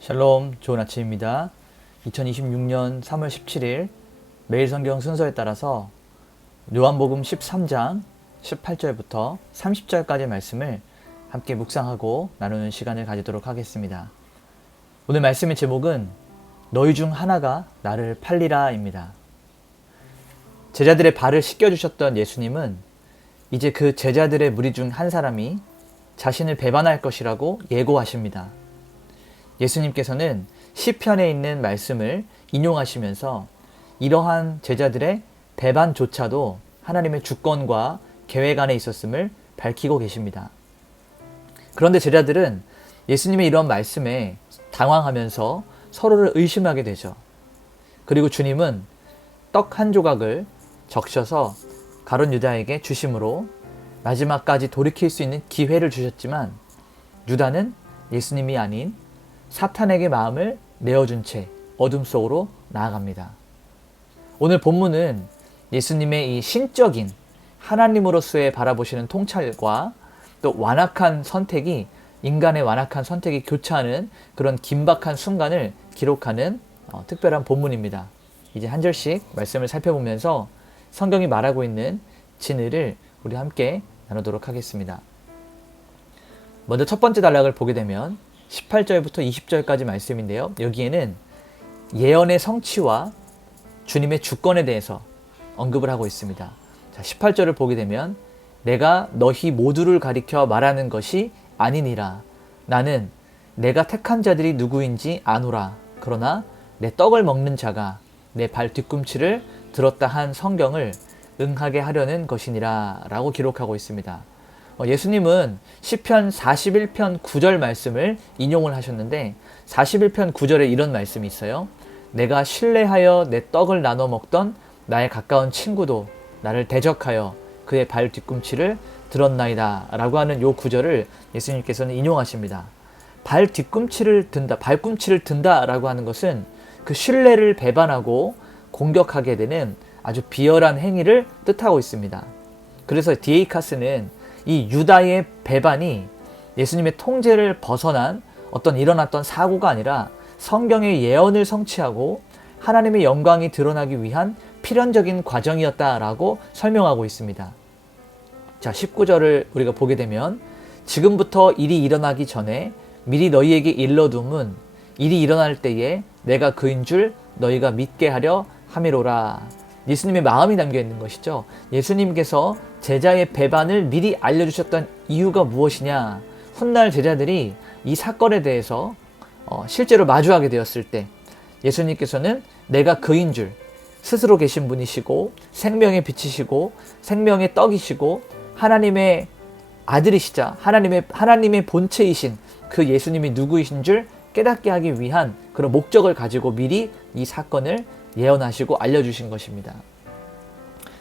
샬롬, 좋은 아침입니다. 2026년 3월 17일 매일 성경 순서에 따라서 요한복음 13장 18절부터 30절까지 말씀을 함께 묵상하고 나누는 시간을 가지도록 하겠습니다. 오늘 말씀의 제목은 너희 중 하나가 나를 팔리라 입니다. 제자들의 발을 씻겨주셨던 예수님은 이제 그 제자들의 무리 중 한 사람이 자신을 배반할 것이라고 예고하십니다. 예수님께서는 시편에 있는 말씀을 인용하시면서 이러한 제자들의 배반조차도 하나님의 주권과 계획 안에 있었음을 밝히고 계십니다. 그런데 제자들은 예수님의 이런 말씀에 당황하면서 서로를 의심하게 되죠. 그리고 주님은 떡 한 조각을 적셔서 가룟 유다에게 주심으로 마지막까지 돌이킬 수 있는 기회를 주셨지만 유다는 예수님이 아닌 사탄에게 마음을 내어준 채 어둠 속으로 나아갑니다. 오늘 본문은 예수님의 이 신적인 하나님으로서의 바라보시는 통찰과 또 완악한 선택이 인간의 완악한 선택이 교차하는 그런 긴박한 순간을 기록하는 특별한 본문입니다. 이제 한 절씩 말씀을 살펴보면서 성경이 말하고 있는 진리를 우리 함께 나누도록 하겠습니다. 먼저 첫 번째 단락을 보게 되면 18절부터 20절까지 말씀인데요. 여기에는 예언의 성취와 주님의 주권에 대해서 언급을 하고 있습니다. 자, 18절을 보게 되면 내가 너희 모두를 가리켜 말하는 것이 아니니라. 나는 내가 택한 자들이 누구인지 아노라. 그러나 내 떡을 먹는 자가 내 발 뒤꿈치를 들었다 한 성경을 응하게 하려는 것이니라 라고 기록하고 있습니다. 예수님은 시편 41편 9절 말씀을 인용을 하셨는데 41편 9절에 이런 말씀이 있어요. 내가 신뢰하여 내 떡을 나눠 먹던 나의 가까운 친구도 나를 대적하여 그의 발 뒤꿈치를 들었나이다 라고 하는 요 구절을 예수님께서는 인용하십니다. 발 뒤꿈치를 든다, 발꿈치를 든다 라고 하는 것은 그 신뢰를 배반하고 공격하게 되는 아주 비열한 행위를 뜻하고 있습니다. 그래서 디에이카스는 이 유다의 배반이 예수님의 통제를 벗어난 어떤 일어났던 사고가 아니라 성경의 예언을 성취하고 하나님의 영광이 드러나기 위한 필연적인 과정이었다라고 설명하고 있습니다. 자, 19절을 우리가 보게 되면 지금부터 일이 일어나기 전에 미리 너희에게 일러둠은 일이 일어날 때에 내가 그인 줄 너희가 믿게 하려 함이로라. 예수님의 마음이 담겨 있는 것이죠. 예수님께서 제자의 배반을 미리 알려주셨던 이유가 무엇이냐. 훗날 제자들이 이 사건에 대해서 실제로 마주하게 되었을 때 예수님께서는 내가 그인 줄 스스로 계신 분이시고 생명의 빛이시고 생명의 떡이시고 하나님의 아들이시자 하나님의 본체이신 그 예수님이 누구이신 줄 깨닫게 하기 위한 그런 목적을 가지고 미리 이 사건을 예언하시고 알려주신 것입니다.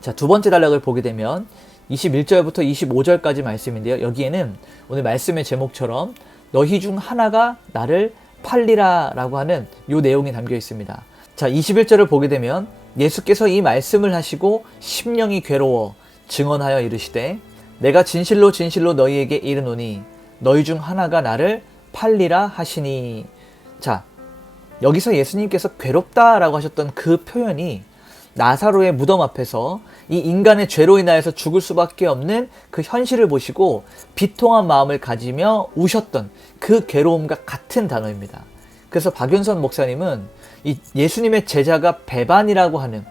자, 두 번째 단락을 보게 되면 21절부터 25절까지 말씀인데요. 여기에는 오늘 말씀의 제목처럼 너희 중 하나가 나를 팔리라 라고 하는 이 내용이 담겨 있습니다. 자, 21절을 보게 되면 예수께서 이 말씀을 하시고 심령이 괴로워 증언하여 이르시되 내가 진실로 진실로 너희에게 이르노니 너희 중 하나가 나를 팔리라 하시니. 자, 여기서 예수님께서 괴롭다라고 하셨던 그 표현이 나사로의 무덤 앞에서 이 인간의 죄로 인하여서 죽을 수밖에 없는 그 현실을 보시고 비통한 마음을 가지며 우셨던 그 괴로움과 같은 단어입니다. 그래서 박윤선 목사님은 이 예수님의 제자가 배반이라고 하는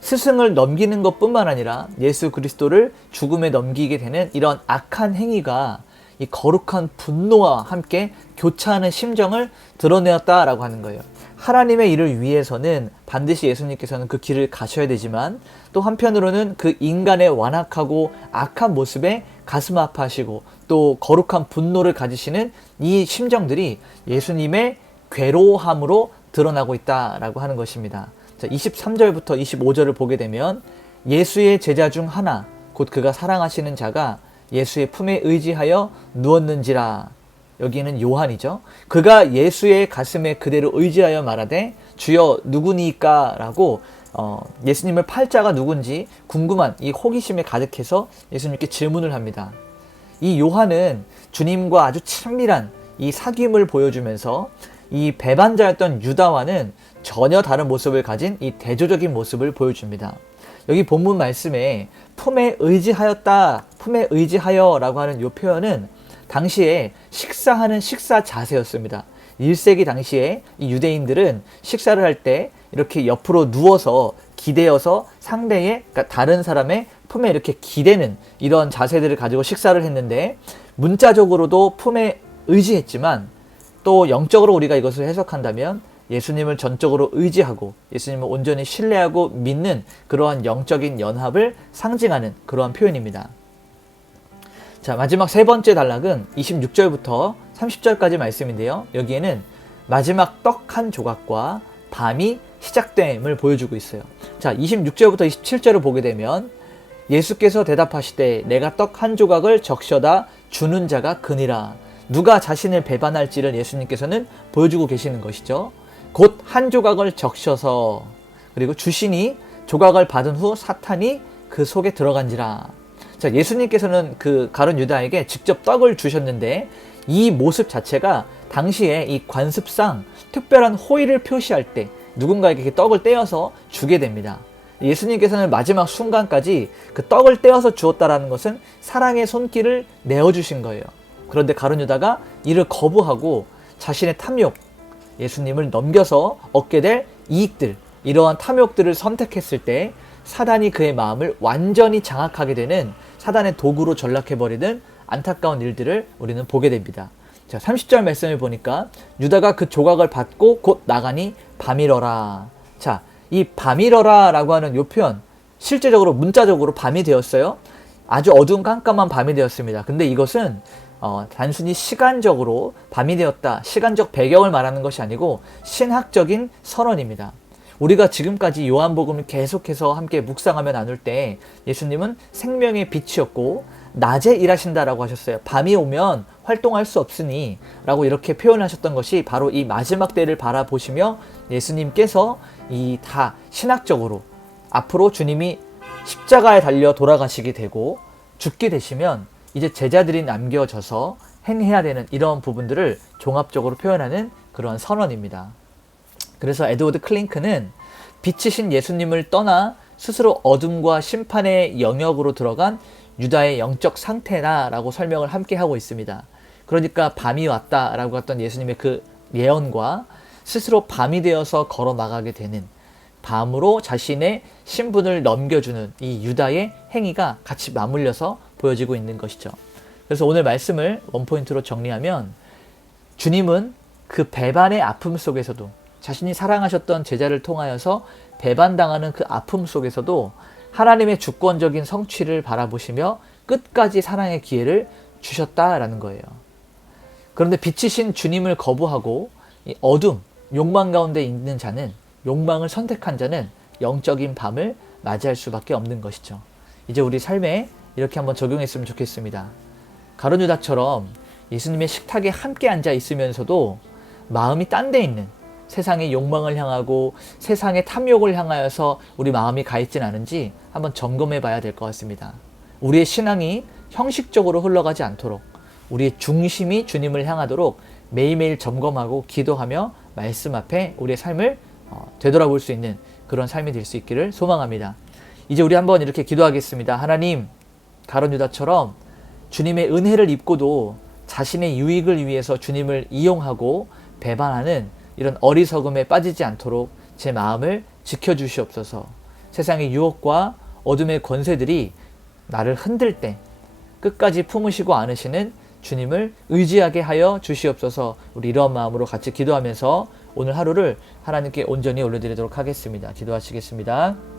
스승을 넘기는 것뿐만 아니라 예수 그리스도를 죽음에 넘기게 되는 이런 악한 행위가 이 거룩한 분노와 함께 교차하는 심정을 드러내었다라고 하는 거예요. 하나님의 일을 위해서는 반드시 예수님께서는 그 길을 가셔야 되지만 또 한편으로는 그 인간의 완악하고 악한 모습에 가슴 아파하시고 또 거룩한 분노를 가지시는 이 심정들이 예수님의 괴로함으로 드러나고 있다라고 하는 것입니다. 자, 23절부터 25절을 보게 되면 예수의 제자 중 하나 곧 그가 사랑하시는 자가 예수의 품에 의지하여 누웠는지라. 여기는 요한이죠. 그가 예수의 가슴에 그대로 의지하여 말하되 주여 누구니까? 라고 예수님을 팔 자가 누군지 궁금한 이 호기심에 가득해서 예수님께 질문을 합니다. 이 요한은 주님과 아주 친밀한 이 사귐을 보여주면서 이 배반자였던 유다와는 전혀 다른 모습을 가진 이 대조적인 모습을 보여줍니다. 여기 본문 말씀에 품에 의지하였다, 품에 의지하여라고 하는 이 표현은 당시에 식사하는 식사 자세였습니다. 1세기 당시에 이 유대인들은 식사를 할 때 이렇게 옆으로 누워서 기대어서 상대의, 그러니까 다른 사람의 품에 이렇게 기대는 이런 자세들을 가지고 식사를 했는데, 문자적으로도 품에 의지했지만 또 영적으로 우리가 이것을 해석한다면 예수님을 전적으로 의지하고 예수님을 온전히 신뢰하고 믿는 그러한 영적인 연합을 상징하는 그러한 표현입니다. 자, 마지막 세 번째 단락은 26절부터 30절까지 말씀인데요. 여기에는 마지막 떡 한 조각과 밤이 시작됨을 보여주고 있어요. 자, 26절부터 27절을 보게 되면 예수께서 대답하시되 내가 떡 한 조각을 적셔다 주는 자가 그니라. 누가 자신을 배반할지를 예수님께서는 보여주고 계시는 것이죠. 곧 한 조각을 적셔서, 그리고 주시니 조각을 받은 후 사탄이 그 속에 들어간지라. 자, 예수님께서는 그 가룟 유다에게 직접 떡을 주셨는데 이 모습 자체가 당시에 이 관습상 특별한 호의를 표시할 때 누군가에게 이렇게 떡을 떼어서 주게 됩니다. 예수님께서는 마지막 순간까지 그 떡을 떼어서 주었다라는 것은 사랑의 손길을 내어주신 거예요. 그런데 가룟 유다가 이를 거부하고 자신의 탐욕, 예수님을 넘겨서 얻게 될 이익들, 이러한 탐욕들을 선택했을 때 사단이 그의 마음을 완전히 장악하게 되는, 사단의 도구로 전락해버리는 안타까운 일들을 우리는 보게 됩니다. 자, 30절 말씀을 보니까 유다가 그 조각을 받고 곧 나가니 밤이러라. 자, 이 밤이러라 라고 하는 이 표현, 실제적으로 문자적으로 밤이 되었어요. 아주 어두운 깜깜한 밤이 되었습니다. 근데 이것은 단순히 시간적으로 밤이 되었다, 시간적 배경을 말하는 것이 아니고 신학적인 선언입니다. 우리가 지금까지 요한복음을 계속해서 함께 묵상하며 나눌 때 예수님은 생명의 빛이었고 낮에 일하신다라고 하셨어요. 밤이 오면 활동할 수 없으니 라고 이렇게 표현하셨던 것이 바로 이 마지막 때를 바라보시며 예수님께서 이 다 신학적으로 앞으로 주님이 십자가에 달려 돌아가시게 되고 죽게 되시면 이제 제자들이 남겨져서 행해야 되는 이런 부분들을 종합적으로 표현하는 그런 선언입니다. 그래서 에드워드 클링크는 빛이신 예수님을 떠나 스스로 어둠과 심판의 영역으로 들어간 유다의 영적 상태다라고 설명을 함께 하고 있습니다. 그러니까 밤이 왔다라고 했던 예수님의 그 예언과 스스로 밤이 되어서 걸어 나가게 되는, 밤으로 자신의 신분을 넘겨주는 이 유다의 행위가 같이 맞물려서 보여지고 있는 것이죠. 그래서 오늘 말씀을 원포인트로 정리하면 주님은 그 배반의 아픔 속에서도, 자신이 사랑하셨던 제자를 통하여서 배반당하는 그 아픔 속에서도 하나님의 주권적인 성취를 바라보시며 끝까지 사랑의 기회를 주셨다라는 거예요. 그런데 빛이신 주님을 거부하고 이 어둠, 욕망 가운데 있는 자는, 욕망을 선택한 자는 영적인 밤을 맞이할 수밖에 없는 것이죠. 이제 우리 삶에 이렇게 한번 적용했으면 좋겠습니다. 가룟 유다처럼 예수님의 식탁에 함께 앉아 있으면서도 마음이 딴 데 있는, 세상의 욕망을 향하고 세상의 탐욕을 향하여서 우리 마음이 가 있진 않은지 한번 점검해 봐야 될 것 같습니다. 우리의 신앙이 형식적으로 흘러가지 않도록, 우리의 중심이 주님을 향하도록 매일매일 점검하고 기도하며 말씀 앞에 우리의 삶을 되돌아볼 수 있는 그런 삶이 될 수 있기를 소망합니다. 이제 우리 한번 이렇게 기도하겠습니다. 하나님, 가룟 유다처럼 주님의 은혜를 입고도 자신의 유익을 위해서 주님을 이용하고 배반하는 이런 어리석음에 빠지지 않도록 제 마음을 지켜주시옵소서. 세상의 유혹과 어둠의 권세들이 나를 흔들 때 끝까지 품으시고 안으시는 주님을 의지하게 하여 주시옵소서. 우리 이런 마음으로 같이 기도하면서 오늘 하루를 하나님께 온전히 올려드리도록 하겠습니다. 기도하시겠습니다.